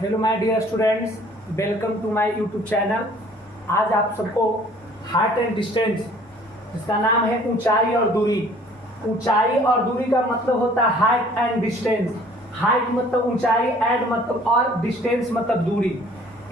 Hello my dear students, welcome to my YouTube channel. आज आप सबको हाइट एंड डिस्टेंस, जिसका नाम है ऊंचाई और दूरी। ऊंचाई और दूरी का मतलब होता है हाइट एंड डिस्टेंस। हाइट मतलब ऊंचाई, एंड मतलब और, डिस्टेंस मतलब दूरी।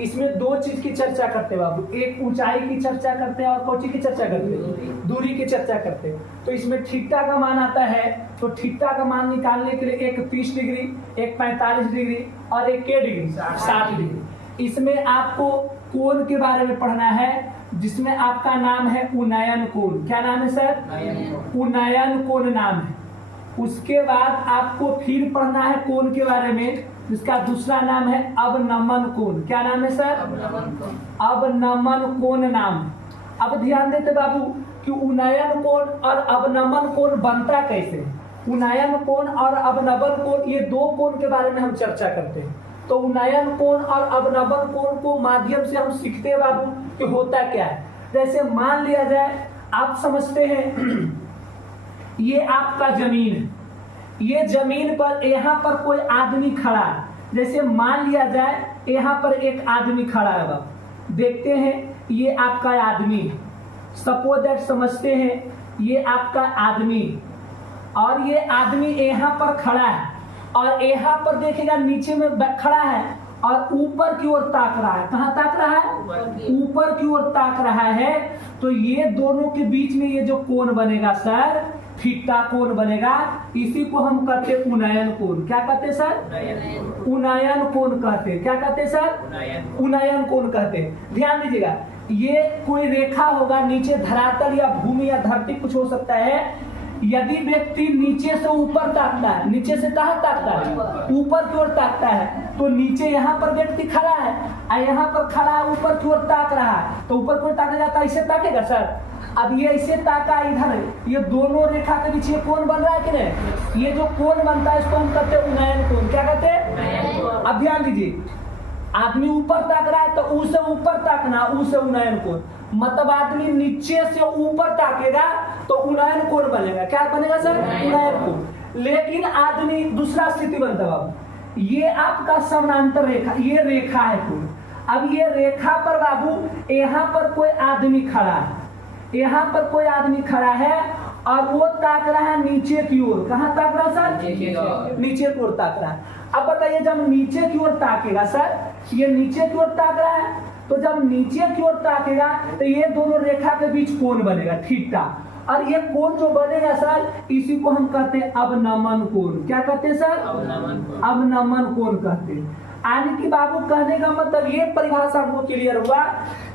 इसमें दो चीज की चर्चा करते हैं बाबू, एक ऊंचाई की चर्चा करते हैं और कौन सी की चर्चा करते हैं, दूरी की चर्चा करते हैं। तो इसमें थीटा का मान आता है, तो थीटा का मान निकालने के लिए एक 30 डिग्री, एक 45 डिग्री और एक के डिग्री 60 डिग्री। इसमें आपको कोण के बारे में पढ़ना है, जिसमें आपका नाम है उन्नयन कोण। क्या नाम है सर? उन्नयन कोण नाम है। उसके बाद आपको फिर पढ़ना है कोण के बारे में, जिसका दूसरा नाम है अवनमन कोण। क्या नाम है सर? अवनमन कोण नाम। अब ध्यान देते बाबू कि उन्नयन कोण और अवनमन कोण बनता कैसे। उन्नयन कोण और अवनमन कोण, ये दो कोण के बारे में हम चर्चा करते हैं। तो उन्नयन कोण और अवनमन कोण को माध्यम से हम सीखते हैं बाबू कि होता क्या है। जैसे मान लिया जाए, आप समझते हैं ये आपका जमीन है, ये जमीन पर यहाँ पर कोई आदमी खड़ा है। जैसे मान लिया जाए यहाँ पर एक आदमी खड़ा है बाबू, देखते हैं ये आपका आदमी है। सपोज दैट समझते हैं ये आपका आदमी, और ये आदमी यहाँ पर खड़ा है, और यहाँ पर देखेगा नीचे में खड़ा है और ऊपर की ओर ताक रहा है। कहाँ ताक रहा है? ऊपर की ओर ताक रहा है। तो ये दोनों के बीच में ये जो कोण बनेगा सर, थीटा कोण बनेगा। इसी को हम कहते हैं उन्नयन कोण। क्या कहते सर? उन्नयन कोण कहते। क्या कहते सर? उन्नयन कोण कहते। ध्यान दीजिएगा, ये कोई रेखा होगा, नीचे धरातल या भूमि या धरती कुछ हो सकता है। यदि व्यक्ति नीचे से ऊपर ताकता है, नीचे से कहाँ ताकता है? ऊपर की ओर ताकता है। तो नीचे यहाँ पर व्यक्ति खड़ा है और यहाँ पर खड़ा है, ऊपर की ओर ताक रहा है। तो ऊपर की ओर ताका जाता है, इसे ताकेगा सर। अब ये इसे ताका इधर, ये दोनों रेखा के बीच ये कोण बन रहा है कि नहीं? ये जो कोण बनता है इसको हम कहते हैं उन्नयन कोण। क्या कहते हैं? अब ध्यान दीजिए, आदमी ऊपर ताक रहा है तो ऊ से ऊपर ताकना, ऊ से उन्नयन कोण। मतलब आदमी नीचे से ऊपर ताकेगा तो उन्नयन कोण बनेगा। क्या बनेगा सर? उन्नयन कोण। लेकिन आदमी, दूसरा स्थिति बनता है बाबू, ये आपका समानांतर रेखा, ये रेखा है कोण। अब ये रेखा पर बाबू यहाँ पर कोई आदमी खड़ा है, यहाँ पर कोई आदमी खड़ा है और वो ताक रहा है नीचे की ओर। कहाँ ताक रहा है सर? नीचे की ओर ताक रहा है। अब बताइए, जब नीचे की ओर ताकेगा सर, ये नीचे की ओर ताक रहा है, तो जब नीचे की ओर ताकेगा तो ये दोनों रेखा के बीच कोण बनेगा, थीटा। और ये कोण जो बनेगा सर, इसी को हम कहते हैं अवनमन कोण। क्या कहते हैं सर? अवनमन कोण कहते हैं। यानी कि बाबू कहने का मतलब ये परिभाषा हमको क्लियर हुआ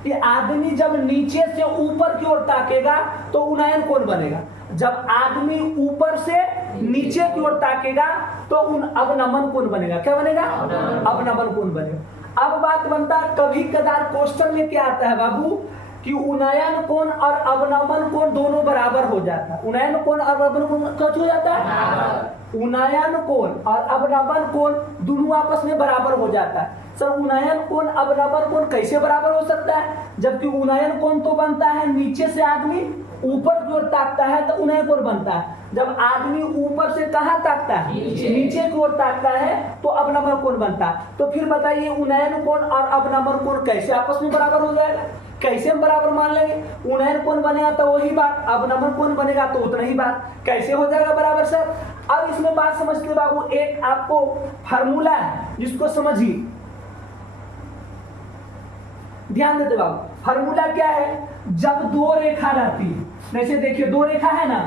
कि आदमी जब नीचे से ऊपर की ओर ताकेगा तो उन्नयन कोण बनेगा। जब आदमी ऊपर से नीचे की ओर ताकेगा तो अवनमन कोण बनेगा। क्या बनेगा? अवनमन कोण बनेगा। अब बात बनता है, कभी कदार क्वेश्चन में क्या आता है बाबू कि उन्नयन कोण और अवनमन कोण दोनों बराबर हो जाता है। उन्नयन कोण और अवनमन कोण कैसे हो जाता है? उन्नयन कोण और अवनमन कोण दोनों आपस में बराबर हो जाता है। सर उन्नयन कोण अवनमन कोण कैसे बराबर हो सकता है? जबकि उन्नयन कोण तो बनता है नीचे से आदमी ऊपर की ओर ताकता है तो उन्नयन कोण बनता है। जब आदमी ऊपर से कहाँ ताकता है? नीचे की ओर ताकता है तो अवनमन कोण बनता है। तो फिर बताइए उन्नयन कोण और अवनमन कोण कैसे आपस में बराबर हो जाएगा? कैसे हम बराबर मान लेंगे? उन्नयन कोण बनेगा तो वही बात, अवनमन कोण बनेगा तो उतना ही बात। कैसे हो जाएगा बराबर सर? अब इसमें बात समझते बाबू, एक आपको फार्मूला है जिसको समझिए, ध्यान देते बाबू। फार्मूला क्या है? जब दो रेखा रहती है, जैसे देखिए दो रेखा है ना,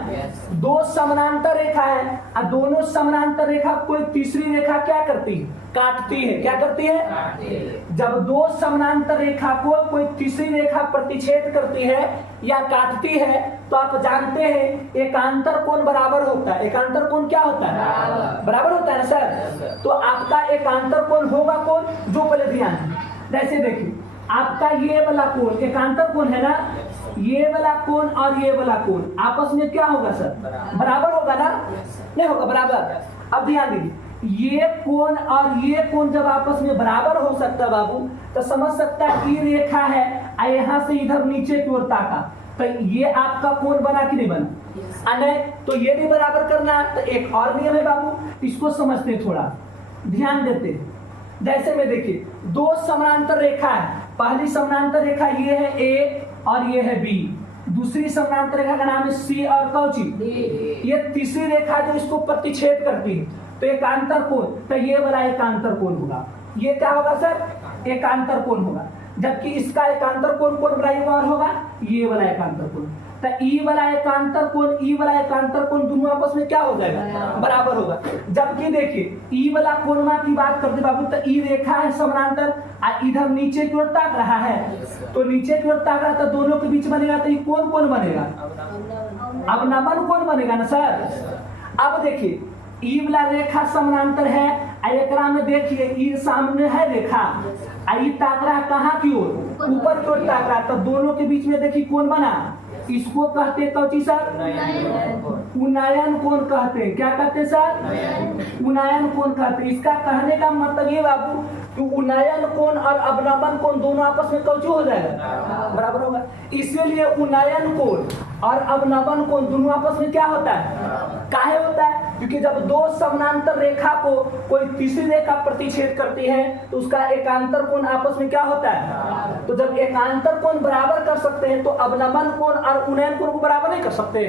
दो समानांतर रेखा है और दोनों समानांतर रेखा कोई तीसरी रेखा क्या करती है? काटती है। क्या करती है? जब दो समानांतर रेखा को कोई तीसरी रेखा प्रतिच्छेद करती है या काटती है तो आप जानते हैं एकांतर कोण बराबर होता है। एकांतर कोण क्या होता है? बराबर होता है ना सर? तो आपका एकांतर कोण होगा कौन? जो पहले ध्यान, जैसे देखिए आपका ये वाला कोण एकांतर कोण है ना, ये वाला कोण और ये वाला कोण आपस में क्या होगा सर? बराबर होगा ना? नहीं होगा बराबर? अब ध्यान दीजिए, ये कोण और ये कोण जब आपस में बराबर हो सकता है बाबू, तो समझ सकता है ये रेखा है और यहाँ से इधर नीचे की ओर ताका, तो ये आपका कोण बना कि नहीं बना? नहीं, तो ये भी बराबर करना है। तो एक और नियम है बाबू, इसको समझते थोड़ा ध्यान देते। जैसे में देखिए दो समानांतर रेखा है, पहली समानांतर रेखा ये है ए और ये है बी, दूसरी समानांतर रेखा का नाम है सी और कौची, ये तीसरी रेखा जो इसको प्रतिच्छेद करती है, तो एकांतर कोण, तो ये वाला एकांतर कोण होगा। ये क्या होगा सर? एकांतर कोण होगा। जबकि इसका एकांतर कोण कौन बराबर होगा? ये वाला एकांतर कोण। तो ई वाला एकांतर कोण, ई वाला एकांतर कोण दोनों आपस में क्या हो जाएगा? बराबर होगा। जबकि देखिए ई वाला कोणमा की बात करते बाबू, तो ई रेखा है समानांतर, इधर नीचे की ओर ताक रहा है, तो नीचे की ओर ताक रहा, तो दोनों के बीच बनेगा, तो ये कौन कौन बनेगा? अवनमन कोण बनेगा ना सर। अब देखिए ई वाला रेखा समानांतर है, एकरा में देखिए ई सामने है रेखा, आई ताक रहा कहाँ की ओर? ऊपर की ओर ताक रहा, तो दोनों के बीच में देखिए कौन बना? इसको कहते हैं कौची सर? उन्नयन कोण कहते हैं। क्या कहते हैं सर? उन्नयन कोण कहते हैं। इसका कहने का मतलब ये बाबू कि उन्नयन कोण और अवनमन कोण दोनों आपस में कौची हो जाएगा? बराबर होगा। इसीलिए उन्नयन कोण और अवनमन कोण दोनों आपस में क्या होता है? काहे होता है? क्योंकि जब दो समानांतर रेखा को कोई तीसरी रेखा प्रतिच्छेद करती है, तो उसका एकांतर कोण आपस में क्या होता है? तो जब एकांतर कोण बराबर कर सकते हैं, तो अवनमन कोण और उन्नयन कोण को बराबर नहीं कर सकते।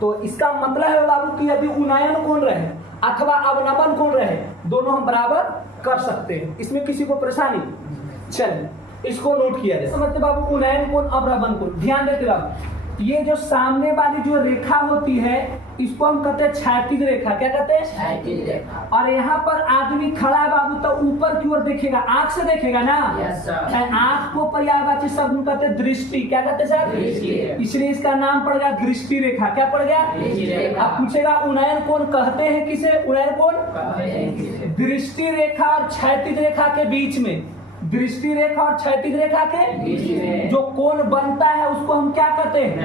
तो इसका मतलब है बाबू कि यदि उन्नयन कोण रहे अथवा अवनमन कोण रहे, दोनों हम बराबर कर सकते हैं, इसमें किसी को परेशानी। चलिए इसको नोट किया जाए। समझते बाबू उन्नयन कोण अवनमन कोण, ध्यान देते बाबू। ये जो सामने वाली जो रेखा होती है इसको हम कहते हैं क्षैतिज रेखा। क्या कहते हैं? क्षैतिज रेखा। और यहाँ पर आदमी खड़ा है बाबू, तो ऊपर की ओर देखेगा, आंख से देखेगा ना। आंख को पर्यायवाची शब्द कहते हैं दृष्टि। क्या कहते हैं सर? इसलिए इसका नाम पड़ गया दृष्टि रेखा। क्या पड़ गया? अब पूछेगा उन्नयन कोण कहते हैं किसे? उन्नयन कोण दृष्टि रेखा और क्षैतिज रेखा के बीच में, दृष्टि रेखा और क्षैतिज रेखा के जो कोण बनता है उसको हम क्या कहते हैं?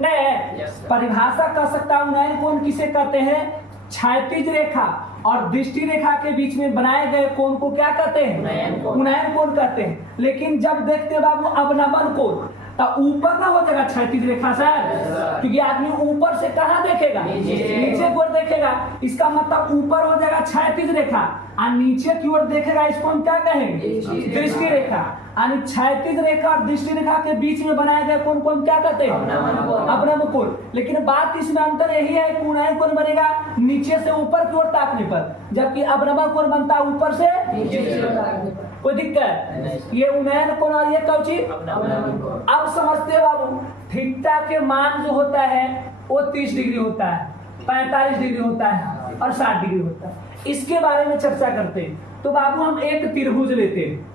नहीं, परिभाषा कर सकता हूं उन्नयन कोण किसे कहते हैं? क्षैतिज रेखा और दृष्टि रेखा के बीच में बनाए गए कोण को क्या कहते हैं? उन्नयन कोण कहते हैं। लेकिन जब देखते बाबू अवनमन कोण, तो ऊपर ना हो जाएगा क्षैतिज रेखा सर, क्योंकि आदमी ऊपर से कहाँ देखेगा? नीचे की ओर देखेगा। इसका मतलब ऊपर हो जाएगा क्षैतिज रेखा और नीचे की ओर देखेगा, इसको हम क्या कहेंगे? दृष्टि रेखा। यानी क्षैतिज रेखा और दृष्टि रेखा के बीच में बनाए गए कोण को हम क्या कहते हैं? अवनमन कोण। लेकिन बात इसमें अंतर यही है कि उन्नयन कोण बनेगा नीचे से ऊपर की ओर ताकने पर, जबकि अवनमन कोण बनता है ऊपर से नीचे की ओर ताकने पर। कोई दिक्कत? ये उन्नयन कोण और ये कौची? अब समझते हैं बाबू, थीटा के मान जो होता है वो 30 डिग्री होता है, 45 डिग्री होता है और 60 डिग्री होता है। इसके बारे में चर्चा करते हैं। तो बाबू हम एक त्रिभुज लेते हैं,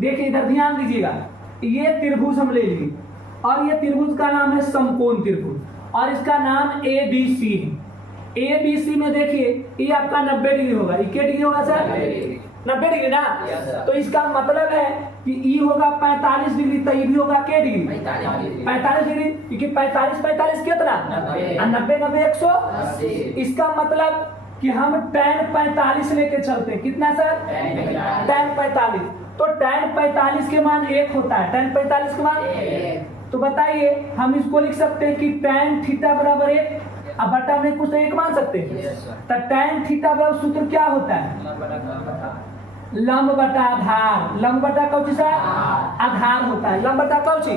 देखिए इधर ध्यान दीजिएगा, ये त्रिभुज हम ले लिए और ये त्रिभुज का नाम है समकोण त्रिभुज और इसका नाम ABC है। ABC में देखिए ये आपका 90 डिग्री होगा। ये क्या डिग्री होगा सर? 90 डिग्री ना। तो इसका मतलब है कि ई होगा 45 डिग्री, तो ये भी होगा क्या डिग्री? 45 डिग्री। क्योंकि 45 कितना? 90 180। इसका मतलब कि हम tan 45 लेके चलते हैं। कितना सर? tan 45। तो tan 45 के मान 1 होता है। tan 45 के मान तो बताइए हम इसको लिख सकते हैं कि tan थीटा बराबर 1, अब बटा में कुछ तो 1 मान सकते हैं। तो tan थीटा बराबर सूत्र क्या होता है? लंब बटा आधार। लंब बटा कौची सर? आधार होता है। लंब बटा कौची?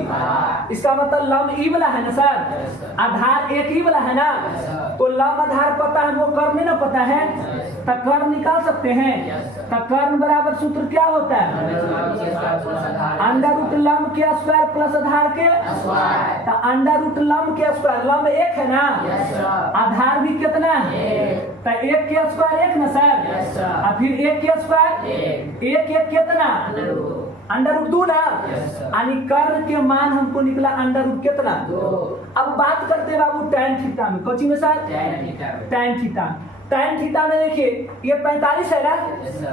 इसका मतलब लंब ई वाला है ना सर, आधार एक ही वाला है ना। तो लंब आधार पता है, वो कर्ण नहीं ना पता है, तो कर्ण निकाल सकते हैं। तो कर्ण बराबर सूत्र क्या होता है? अंडर रूट लंब के स्क्वायर प्लस आधार के स्क्वायर। तो अंडर रूट लंब के स्क्वायर, लंब 1 है ना, आधार भी कितना है? तो 1 के स्क्वायर 1 ना सर, और फिर 1 के स्क्वायर 1 कितना? अंडर रूट 2 ना। यानी कर्ण के मान हमको निकला अंडर रूट कितना? 2। अब बात करते बाबू tan थीटा में। कौची में sir? tan theta. tan theta में देखिए ये 45 है ना,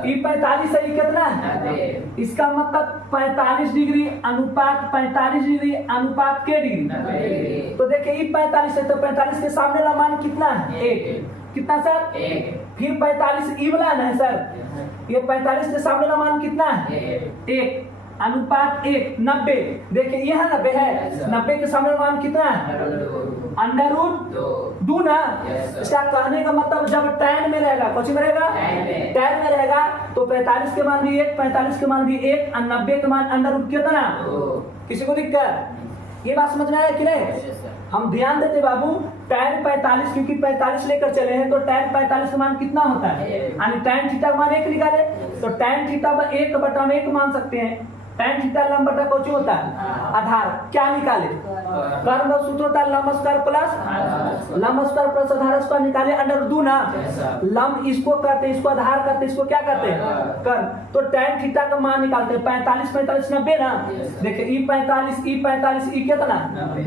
ये 45 है, ये कितना है? इसका मतलब 45 डिग्री अनुपात 45 डिग्री अनुपात के डिग्री। तो देखिए ये 45 है, तो 45 के सामने वाला मान कितना है? 1। कितना सर? 1। फिर 45 ई वाला है सर, ये 45 के सामने वाला मान कितना है? 1 अनुपात 1 90। देखिए ये है 90 है, 90 के सामने मान कितना है? अंडर रूट 2 ना। इसका कहने का मतलब जब tan में रहेगा, कौन में रहेगा, tan में रहेगा, तो 45 के मान भी 1, 45 के मान भी 1 और 90 के मान अंडर रूट कितना। किसी को दिक्कत, ये बात समझ में आया कि नहीं। हम ध्यान देते बाबू, tan 45 क्योंकि 45 लेकर चले हैं, तो tan 45 का मान कितना होता है, यानी tan थीटा का मान 1 निकाले, तो tan थीटा 1/1 मान सकते हैं। tan थीटा लंब बटा कौन होता है, आधार। क्या निकाले, कर्म सूत्र होता है लंब स्क्वायर प्लस आधार स्क्वायर, निकाले अंडर रूट 2 ना। लंब इसको कहते हैं, इसको आधार कहते हैं, इसको क्या कहते हैं, कर्म। तो tan थीटा का मान निकालते हैं, 45 45 90 ना। देखिए ई 45 ई कितना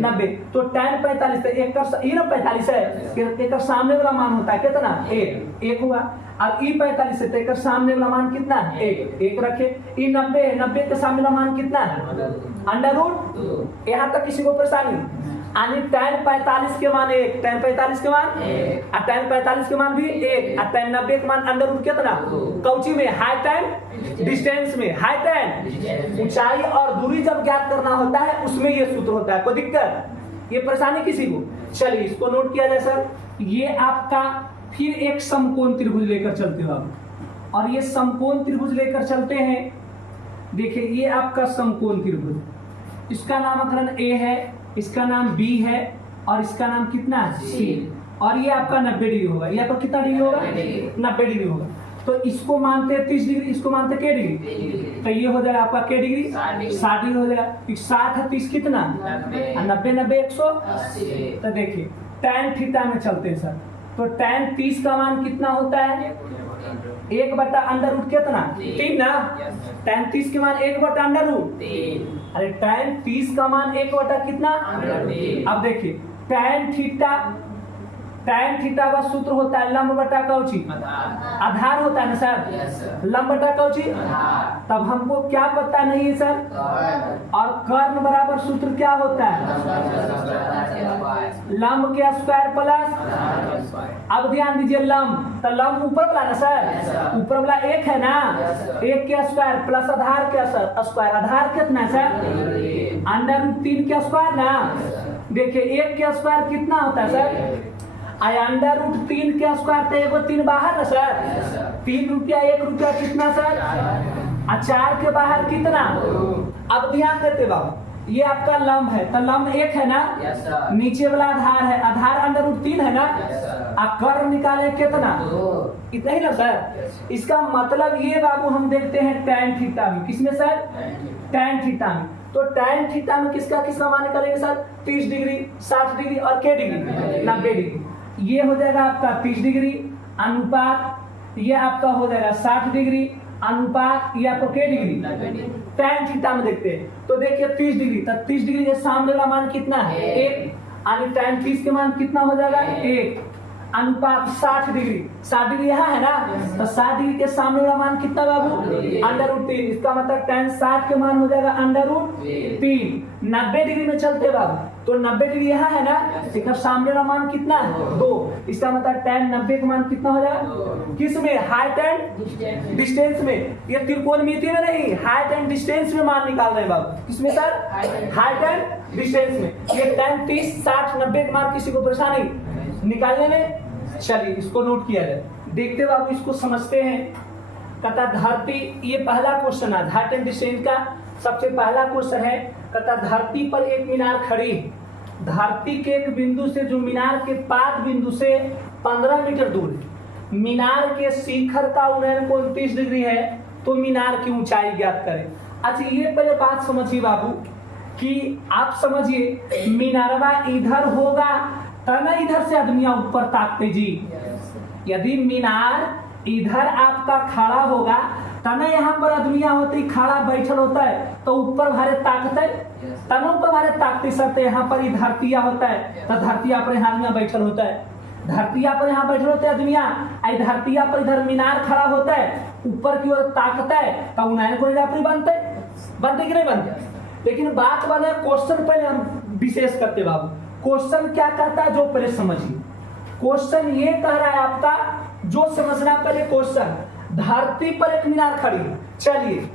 90, तो tan 45 तो एक ना 45 है, एक सामने वाला मान होता है कितना 1 हुआ, और ई 45 है तो एक सामने वाला मान कितना है 1 रखे। ई 90 है, 90 के सामने वाला मान कितना है अंडर रूट। यहाँ तक किसी को परेशानी, यानी tan 45 के मान 1, tan 45 के मान 1 और tan 45 के मान भी 1 और tan 90 के मान अंडर रूट कितना, कौची में, हाइट एंड डिस्टेंस में। हाइट एंड ऊंचाई और दूरी जब ज्ञात करना होता है उसमें ये सूत्र होता है। कोई दिक्कत, ये परेशानी किसी को। चलिए इसको नोट किया जाए सर। ये आपका फिर एक समकोण त्रिभुज लेकर चलते हो आप, और ये समकोण त्रिभुज लेकर चलते हैं। देखिए ये आपका समकोण त्रिभुज, इसका नामकरण A है, इसका नाम B है, और इसका नाम कितना है C, और ये आपका 90 डिग्री होगा। ये आपका कितना डिग्री होगा, 90 डिग्री होगा। तो इसको मानते हैं 30 डिग्री, इसको मानते के डिग्री, तो ये हो जाएगा आपका के डिग्री 60 डिग्री हो जाएगा। 60 है 30 कितना 90 90 180। तो देखिए tan थीटा में चलते हैं सर, तो tan 30 का मान कितना होता है 1/√3 कितना 3 ना। tan 30 के मान 1/√3, अरे tan 30 का मान 1 कितना। अब देखिए tan थीटा का सूत्र होता है लंब बटा कौची, आधार होता है ना सर, लंब बटा कौची। तब हमको क्या पता नहीं है सर, और कर्ण बराबर सूत्र क्या होता है, लंब के स्क्वायर प्लस। अब ध्यान दीजिए लंब, तो लंब ऊपर वाला ना सर, ऊपर वाला 1 है ना, 1 के स्क्वायर प्लस आधार के स्क्वायर, आधार कितना सर अंडर√3 के स्क्वायर ना। देखिए 1 के स्क्वायर कितना होता है सर, अंडर√3 के स्क्वायर, तो एगो 3 बाहर ना सर, 3 रुपया 1 रुपया कितना सर, 4 के बाहर कितना। अब ध्यान देते बाबू, ये आपका लंब है, तो लंब 1 है ना, नीचे वाला आधार है, आधार अंडर√3 है ना, कर्ण निकाले कितना, इतना ही ना सर। इसका मतलब ये बाबू हम देखते हैं tan थीटा में, किसमें सर, tan थीटा में। तो tan थीटा में किसका किसका मान निकालेंगे सर, 30 डिग्री 60 डिग्री और के डिग्री 90 डिग्री। ये हो जाएगा आपका 30 डिग्री अनुपात, ये आपका हो जाएगा 60 डिग्री अनुपात, ये आपको के डिग्री tan थीटा में देखते हैं। तो देखिए 30 डिग्री, तो 30 डिग्री के सामने वाला मान कितना है 1, यानी tan 30 के मान कितना हो जाएगा 1 अनुपात 60 डिग्री। 60 डिग्री यहाँ है ना, तो 60 डिग्री के सामने वाला मान कितना बाबू अंडर√3। इसका मतलब tan 60 के मान हो जाएगा अंडर√3। 90 डिग्री में चलते बाबू, तो 90 डिग्री यहाँ है ना, इसका सामने वाला मान कितना है 2। इसका मतलब tan 90 का मान कितना हो जाएगा, किस में, हाइट एंड डिस्टेंस में। ये त्रिकोणमिति में नहीं, हाइट एंड डिस्टेंस में मान निकाल रहे हैं बाबू, किसमें सर, हाइट एंड डिस्टेंस में। ये tan 30 60 90 का मान किसी को परेशानी निकालने में। चलिए इसको नोट किया जाए, देखते बाबू इसको समझते हैं। कहता धरती, ये पहला क्वेश्चन है हाइट एंड डिस्टेंस का, सबसे पहला क्वेश्चन है। कहता धरती पर एक मीनार खड़ी, धरती के एक बिंदु से, जो मीनार के पाद बिंदु से 15 मीटर दूर है, मीनार के शिखर का उन्नयन कोण 30 डिग्री है, तो मीनार की ऊंचाई ज्ञात करें। अच्छा ये पहले बात समझिए बाबू, कि आप समझिए मीनारवा इधर होगा तब इधर से आदमी ऊपर ताकते जी। यदि मीनार इधर आपका खड़ा होगा तब यहाँ पर आदमिया होते खड़ा बैठल होता है, तो ऊपर भारे ताकते, तब ऊपर भारे ताकते सकते। यहाँ पर धरतिया होता है, तो धरतिया पर यहाँ आदमिया बैठल होता है, धरतिया पर यहाँ बैठल होते हैं आदमिया, धरतिया पर इधर मीनार खड़ा होता है, ऊपर की ओर ताकता है, तो उन्हें को बनते कि नहीं बनते। लेकिन बात बने क्वेश्चन पहले हम विशेष करते बाबू, क्वेश्चन क्या कहता है जो पहले समझिए। क्वेश्चन ये कह रहा है आपका, जो समझना पहले क्वेश्चन, धरती पर एक मीनार खड़ी है। चलिए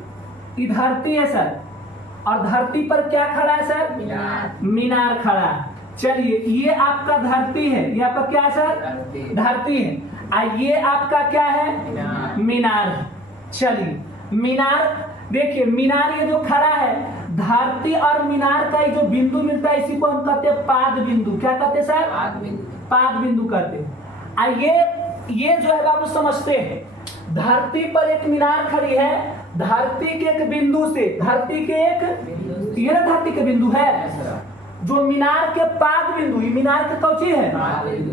ये धरती है सर, और धरती पर क्या खड़ा है सर, मीनार खड़ा है। चलिए ये आपका धरती है, ये आपका क्या है सर? धरती है। ये आपका क्या है? मीनार है। चलिए मीनार देखिए, मीनार ये जो खड़ा है, धरती और मीनार का जो बिंदु मिलता है इसी को हम कहते हैं पाद बिंदु। क्या कहते हैं सर? पाद बिंदु कहते हैं। ये जो है बाबू समझते हैं, धरती पर एक मीनार खड़ी है, धरती के एक बिंदु से, धरती के एक, ये ना धरती के बिंदु है, जो मीनार के पाद बिंदु, ये मीनार के कौची है?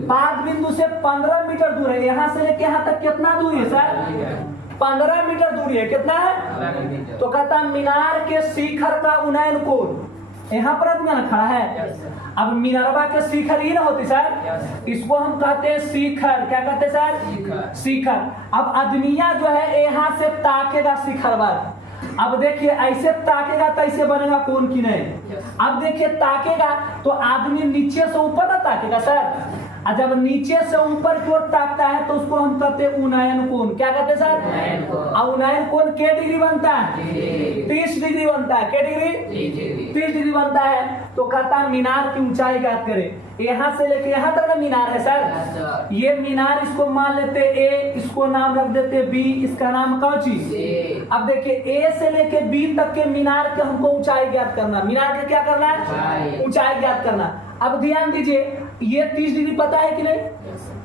पाद बिंदु से 15 मीटर दूर है। यहाँ से लेके यहाँ तक कितना दूरी है सर? 15 मीटर दूरी है। कितना है? तो कहता मीनार के शिखर का उन्नयन कोण, यहाँ पर मीनार खड़ा है। अब मीनारवा के शिखर ही ना होती सर, इसको हम कहते हैं शिखर। क्या कहते हैं सर? शिखर। अब आदमिया जो है यहाँ से ताकेगा शिखर पर। अब देखिए ऐसे ताकेगा तो ऐसे बनेगा कोण की नहीं। अब देखिए ताकेगा तो आदमी नीचे से ऊपर ना ताकेगा सर, और जब नीचे से ऊपर की ओर ताकता है तो उसको हम कहते हैं उन्नयन कोण। क्या कहते हैं सर? और उन्नयन कोण के डिग्री बनता है? 30 डिग्री बनता है। क्या डिग्री? 30 डिग्री बनता है। तो कहता है मीनार की ऊंचाई ज्ञात करें। यहाँ से लेके यहाँ तक ना मीनार है सर। ये मीनार इसको मान लेते ए, इसको नाम रख देते बी, इसका नाम कौची? अब देखिए ए से लेके बी तक के मीनार के हमको ऊंचाई ज्ञात करना। मीनार के क्या करना है? ऊंचाई ज्ञात करना। अब ध्यान दीजिए, ये 30 डिग्री पता है कि नहीं?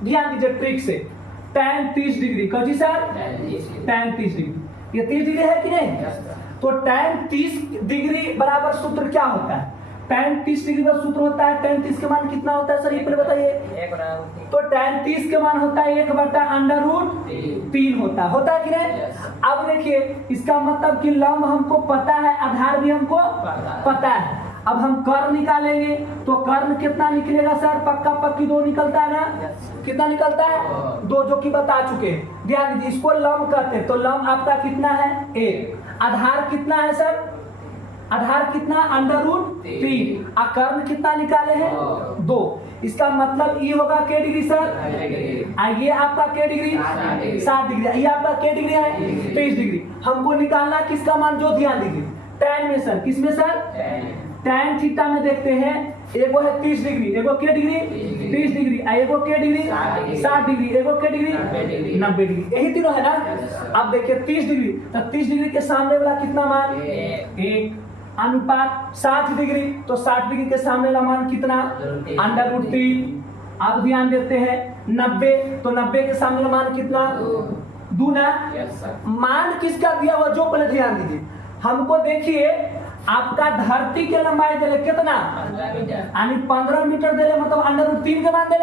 ध्यान दीजिए ट्रिक से, tan 30 degree Cauchy sir? tan 30 degree. ये 30 डिग्री है कि नहीं? तो tan 30 डिग्री बराबर सूत्र क्या होता है? tan 30 डिग्री का सूत्र होता है, tan 30 के मान कितना होता है सर? ये पहले बताइए। तो tan 30 के मान होता है 1/√3 होता है कि नहीं? अब देखिए इसका मतलब कि लंब हमको पता है, आधार भी हमको पता है। अब हम कर्ण निकालेंगे तो कर्ण कितना निकलेगा सर? पक्का पक्की 2 निकलता है ना? कितना निकलता है? 2, जो कि बता चुके हैं। ध्यान दीजिए, इसको लंब कहते हैं। तो लंब आपका कितना है? 1। आधार कितना है सर? आधार कितना? √3। और कर्ण कितना निकाले हैं? 2। इसका मतलब ये होगा के डिग्री सर? ये आपका के डिग्री? 60 डिग्री। ये आपका के डिग्री है? 30 डिग्री। हमको निकालना किसका मान? जो ध्यान दीजिए tan में सर, किसमें सर? tan थीटा में देखते हैं, एगो है 30 डिग्री, एगो के डिग्री? 30 डिग्री, एगो के डिग्री? 60 डिग्री, एगो के डिग्री? 90 डिग्री। यही तीनों है ना? अब देखिए 30 डिग्री, तो 30 डिग्री के सामने वाला कितना मान? 1। अनुपात 60 डिग्री, तो 60 डिग्री के सामने वाला मान कितना? √3। अब ध्यान देते हैं 90, तो 90 के सामने वाला मान कितना? 2 ना? मान किसका दिया हुआ जो पहले ध्यान दीजिए। हमको देखिए आपका धरती के लंबाई दे कितना? 15 मीटर दे, मतलब √3 के मान दे।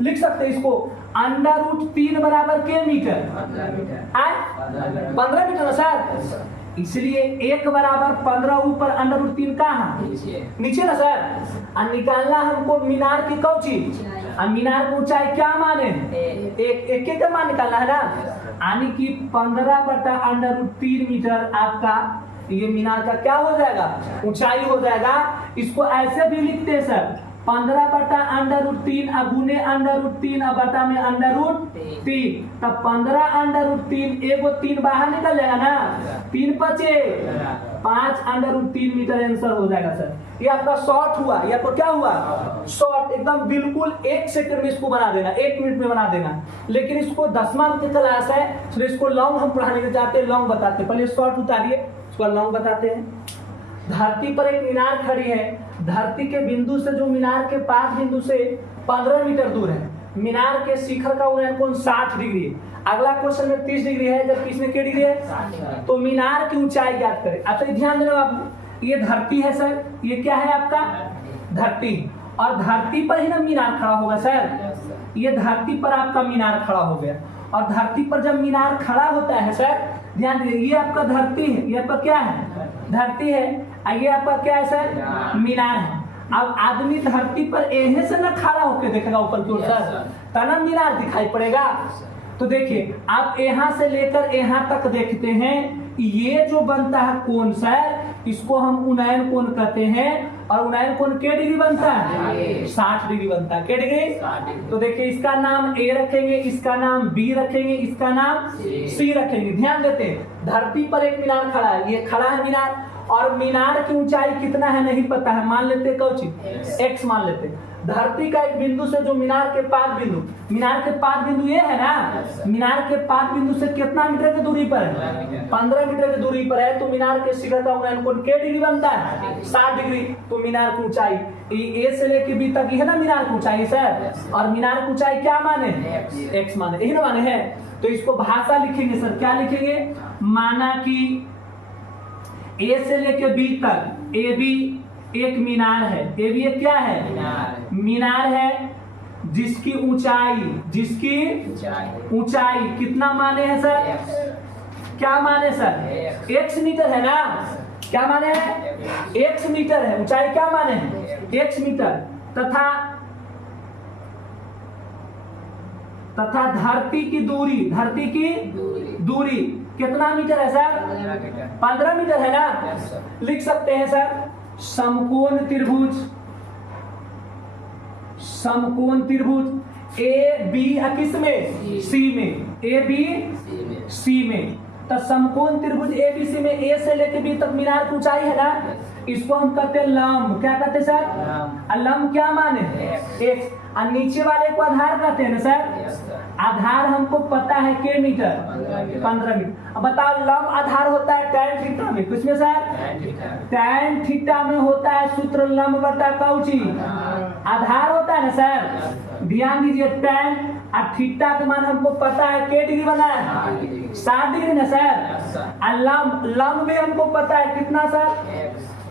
लिख सकते हैं इसको, √3 बराबर के मीटर? 15 मीटर ना सर? इसलिए 1 बराबर 15 ऊपर √3 कहाँ? नीचे ना सर? निकालना हमको मीनार की कौची? मीनार की ऊंचाई क्या माने? 1 का मान निकालना है ना? यानी कि 15/√3 मीटर आपका ये मीनार का क्या हो जाएगा? ऊंचाई हो जाएगा। इसको ऐसे भी लिखते हैं सर, 15/√3 गुने √3 बटा में √3, तब 15/√3, एगो 3 बाहर निकल जाएगा ना? 3 बचे 5/√3 मीटर आंसर हो जाएगा सर। ये आपका शॉर्ट हुआ। ये आपको क्या हुआ? शॉर्ट। एकदम बिल्कुल 1 सेकंड में इसको बना देना, 1 मिनट में बना देना। लेकिन इसको 10वां की क्लास है, तो इसको लॉन्ग हम पढ़ाने के चाहते हैं, लॉन्ग बताते हैं। पहले शॉर्ट उतारिए, लॉन्ग बताते हैं। धरती पर एक मीनार खड़ी है, धरती के बिंदु से, जो मीनार के पास बिंदु से 15 मीटर दूर है। मीनार के शिखर का उन्नयन कोण 60 डिग्री है। अगला क्वेश्चन में 30 डिग्री है, जबकि इसमें क्या डिग्री है? तो मीनार की ऊंचाई ज्ञात करें। अच्छा ध्यान देना बाबू, ये धरती है सर, ये क्या है आपका? धरती। और धरती पर ही ना मीनार खड़ा होगा सर। ये धरती पर आपका मीनार खड़ा हो गया। और धरती पर जब मीनार खड़ा होता है सर, ध्यान दीजिए, ये आपका धरती है, ये आपका क्या है? धरती है। ये आपका क्या है सर? मीनार है। अब आदमी धरती पर एहे से ना खड़ा होकर देखेगा ऊपर की ओर सर, तना मीनार दिखाई पड़ेगा। तो देखिए आप यहाँ से लेकर यहाँ तक देखते हैं, ये जो बनता है कोण सर, इसको हम उन्नयन कोण कहते हैं। और उन्नयन कोण के डिग्री बनता है? 60 डिग्री बनता है। के डिग्री? तो देखिए इसका नाम ए रखेंगे, इसका नाम बी रखेंगे, इसका नाम सी रखेंगे। ध्यान देते हैं, धरती पर एक मीनार खड़ा है, ये खड़ा है मीनार, और मीनार की ऊंचाई कितना है नहीं पता है, मान लेते हैं कौन चीज? x मान लेते हैं। धरती का एक बिंदु से जो मीनार के पाद बिंदु ये है ना, मीनार के पाद बिंदु से कितना मीटर की दूरी पर है? 15 मीटर की दूरी पर है। तो मीनार के शिखर का उन्नयन कोण के डिग्री बनता है? 60 डिग्री। तो मीनार की ऊंचाई ए से लेके बी तक है ना मीनार की ऊंचाई सर, और मीनार की ऊंचाई क्या माने? एक्स माने, यही ना माने है। तो इसको भाषा लिखेंगे सर, क्या लिखेंगे? माना कि ए से लेके बी तक ए बी एक मीनार है। ए बी एक क्या है? मीनार है जिसकी ऊंचाई कितना माने है सर? क्या माने सर? एक्स मीटर है ना। क्या माने है? एक्स मीटर है। ऊंचाई क्या माने है? X metre. तथा धरती की दूरी कितना मीटर है सर? 15 मीटर है ना। लिख सकते हैं सर, समकोण त्रिभुज ए बी किस में? सी में। ए बी सी में। तो समकोण त्रिभुज ए बी सी में ए से लेकर बी तक मीनार की ऊंचाई है ना, इसको हम कहते हैं लंब। क्या कहते हैं सर? लंब क्या माने? एक्स। और नीचे वाले को आधार कहते हैं ना सर। आधार हमको पता है के मीटर? 15 मीटर। अब बताओ, लंब आधार होता है tan थीटा में। किसमें सर? tan थीटा में होता है सूत्र लंब बटा कौची आधार होता है ना सर। ध्यान दीजिए, tan और थीटा का मान हमको पता है के डिग्री बना है? 60 डिग्री ना सर। और लंब में हमको पता है कितना सर?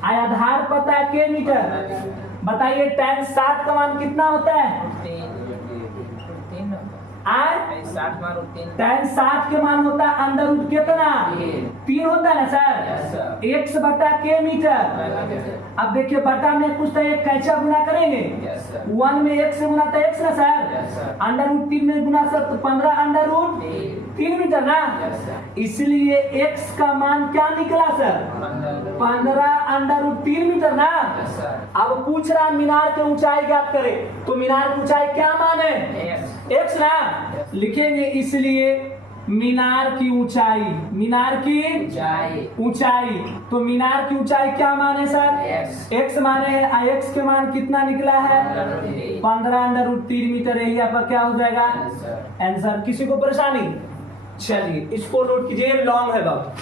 आधार पता है के मीटर। बताइए tan 60 का मान कितना होता है? tan 60 के मान होता है अंडर रूट कितना? 3 होता है ना सर। एक्स बटा के मीटर। अब देखिए, बटा में कुछ तो एक कैचा गुना करेंगे। 1 में x से गुना तो x ना सर। अंडर रूट 3 में गुना सर तो 15 अंडर रूट 3 मीटर ना। इसलिए x का मान क्या निकला सर? 15 अंडर रूट 3 मीटर ना। अब पूछ रहा मीनार की ऊंचाई ज्ञात करे, तो मीनार की ऊंचाई क्या माने? एक्स ना। लिखेंगे इसलिए मीनार की ऊंचाई तो मीनार की ऊंचाई क्या माने सर? एक्स माने है। एक्स के मान कितना निकला है? 15 अंडर रूट 3 मीटर। यही आपका क्या हो जाएगा आंसर। किसी को परेशानी? चलिए इसको नोट कीजिए, लॉन्ग है बहुत।